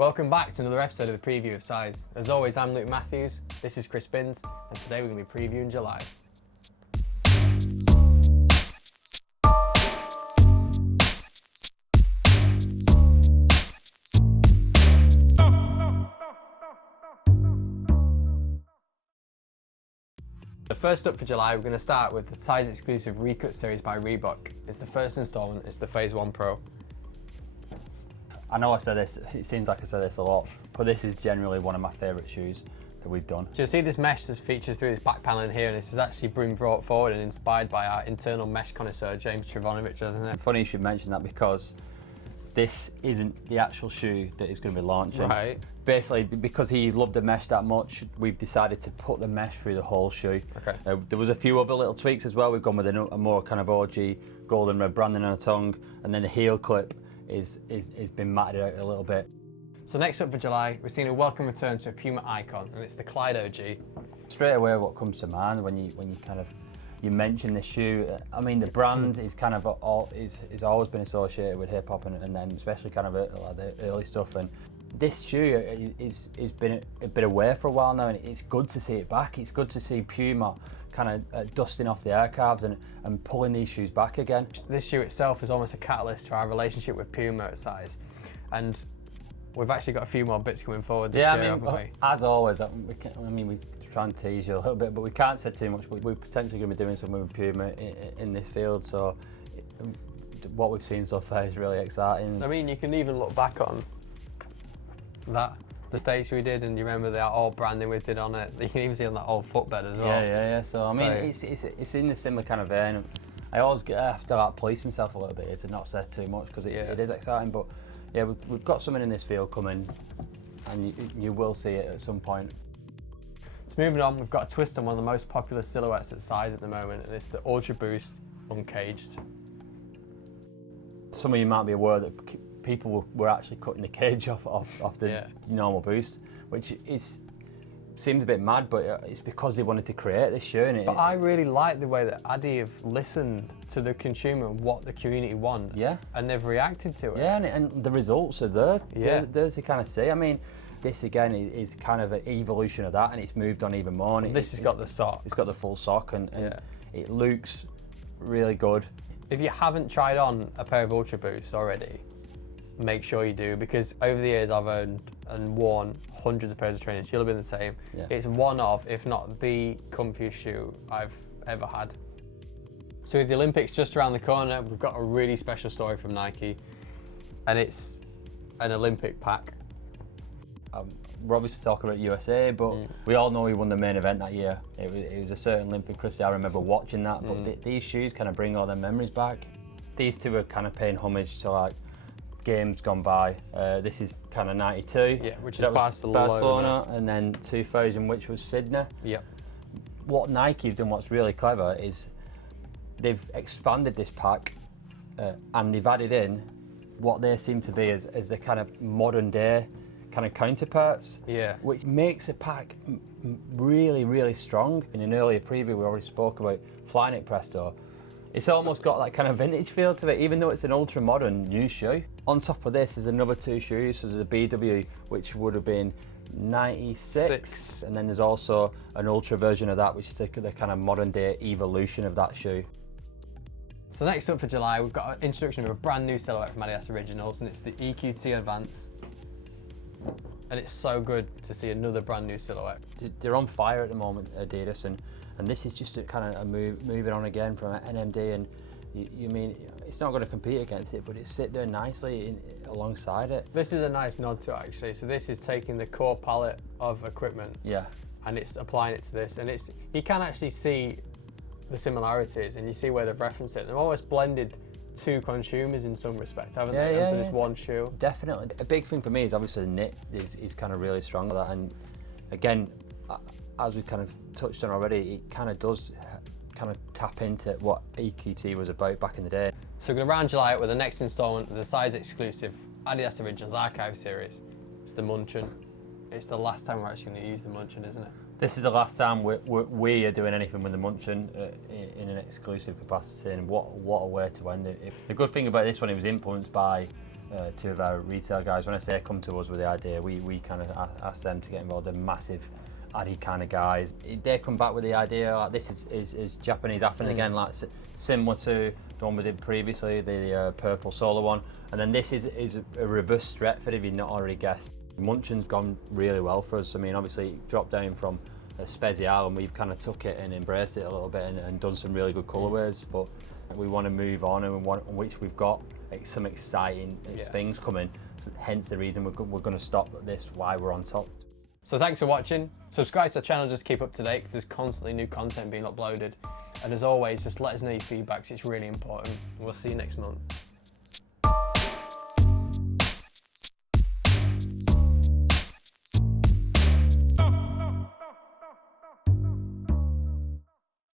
Welcome back to another episode of the Preview of Size. As always, I'm Luke Matthews, this is Chris Binns, and today we're going to be previewing July. So first up for July, we're going to start with the size exclusive Recut series by Reebok. It's the first installment, it's the Phase 1 Pro. I know I said this, it seems like I say this a lot, but this is generally one of my favourite shoes that we've done. So you'll see this mesh that's featured through this back panel in here, and this is actually been brought forward and inspired by our internal mesh connoisseur, James Trivonovich, isn't it? Funny you should mention that because this isn't the actual shoe that he's going to be launching. Right. Basically, because he loved the mesh that much, we've decided to put the mesh through the whole shoe. Okay. There was a few other little tweaks as well. We've gone with a more kind of OG golden red branding on the tongue, and then the heel clip is been matted out a little bit. So next up for July, we're seeing a welcome return to a Puma icon, and it's the Clyde OG. Straight away, what comes to mind when you kind of mention this shoe, I mean, the brand is kind of is always been associated with hip hop, and then especially kind of like the early stuff. And this shoe is been a bit away for a while now, and it's good to see it back. It's good to see Puma kind of dusting off the archives and pulling these shoes back again. This shoe itself is almost a catalyst for our relationship with Puma at Size, and we've actually got a few more bits coming forward this year, haven't we? As always, we try and tease you a little bit, but we can't say too much. We're potentially going to be doing something with Puma in this field, so what we've seen so far is really exciting. I mean, you can even look back on the stakes we did, and you remember that old branding we did on it. You can even see on that old footbed as well. Yeah. So I mean, it's in a similar kind of vein. I always have to like police myself a little bit here to not say too much because it is exciting. But yeah, we've got something in this field coming, and you will see it at some point. So moving on, we've got a twist on one of the most popular silhouettes at Size at the moment, and it's the Ultra Boost Uncaged. Some of you might be aware that people were actually cutting the cage off the normal Boost, which seems a bit mad, but it's because they wanted to create this shoe. But I really like the way that Adi have listened to the consumer and what the community want. Yeah. And they've reacted to it. Yeah, and the results are there. Yeah. There to kind of see. I mean, this again is kind of an evolution of that, and it's moved on even more. And this has got the sock. It's got the full sock, and it looks really good. If you haven't tried on a pair of Ultra Boosts already, make sure you do, because over the years I've owned and worn hundreds of pairs of trainers. You'll have been the same. Yeah. It's one of, if not the comfiest shoe I've ever had. So with the Olympics just around the corner, we've got a really special story from Nike, and it's an Olympic pack. We're obviously talking about USA, but we all know he won the main event that year. It was a certain Olympic Christie. I remember watching that, but these shoes kind of bring all their memories back. These two are kind of paying homage to like games gone by. This is kind of 92. Yeah, which is Barcelona, and then 2000, which was Sydney. Yep. What Nike have done, what's really clever, is they've expanded this pack and they've added in what they seem to be as the kind of modern day kind of counterparts. Yeah. Which makes the pack really, really strong. In an earlier preview, we already spoke about Flyknit Presto. It's almost got that kind of vintage feel to it, even though it's an ultra modern new shoe. On top of this, there's another two shoes. So there's a BW, which would have been 96, and then there's also an ultra version of that, which is the kind of modern day evolution of that shoe. So next up for July, we've got an introduction of a brand new silhouette from Adidas Originals, and it's the EQT Advanced. And it's so good to see another brand new silhouette. They're on fire at the moment, Adidas, and this is just a kind of moving on again from NMD, and you mean it's not going to compete against it, but it's sit there nicely alongside it. This is a nice nod to it, actually. So this is taking the core palette of equipment, and it's applying it to this, and you can actually see the similarities, and you see where they've referenced it. They've almost blended two consumers in some respect, haven't they, into this one shoe? Definitely. A big thing for me is obviously the knit is kind of really strong with that, and again, as we kind of touched on already, it kind of does kind of tap into what EQT was about back in the day. So we're going to round July out with the next installment of the Size exclusive Adidas Originals Archive series. It's the Munchen. It's the last time we're actually going to use the Munchen, isn't it? This is the last time we are doing anything with the Munchen in an exclusive capacity, and what a way to end it. The good thing about this one, it was influenced by two of our retail guys. When I say come to us with the idea, we kind of ask them to get involved. They're massive Adi kind of guys. They come back with the idea, like, this is Japanese Afrin again, like similar to the one we did previously, the purple solar one. And then this is a reverse Stretford, if you've not already guessed. Munchen's gone really well for us. I mean, obviously it dropped down from a Spezial, and we've kind of took it and embraced it a little bit and done some really good colourways. But we want to move on, and which we've got some exciting things coming. So hence the reason we're going to stop at this, why we're on top. So thanks for watching. Subscribe to the channel just to keep up to date, because there's constantly new content being uploaded. And as always, just let us know your feedbacks. It's really important. We'll see you next month.